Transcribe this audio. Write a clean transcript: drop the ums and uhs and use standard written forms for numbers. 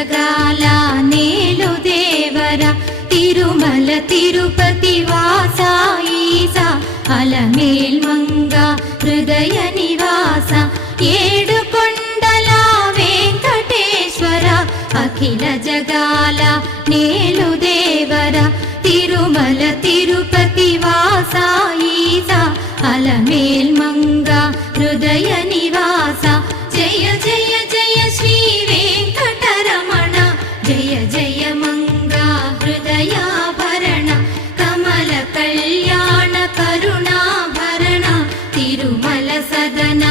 జగాల నేలు దేవర తిరుమల తిరుపతి వాస ఈసా అలమేల్ మంగ హృదయ నివాస ఏడు కొండల వెంకటేశ్వర అఖిల జగాల నేలు దేవర తిరుమల తిరుపతి వాస ఈసా అలమేల్ మంగ హృదయ నివాస జయ జయ జయ శ్రీ వెంకటరమణ జయ జయ మంగ హృదయాభరణ కమల కళ్యాణ కరుణాభరణ తిరుమల సదన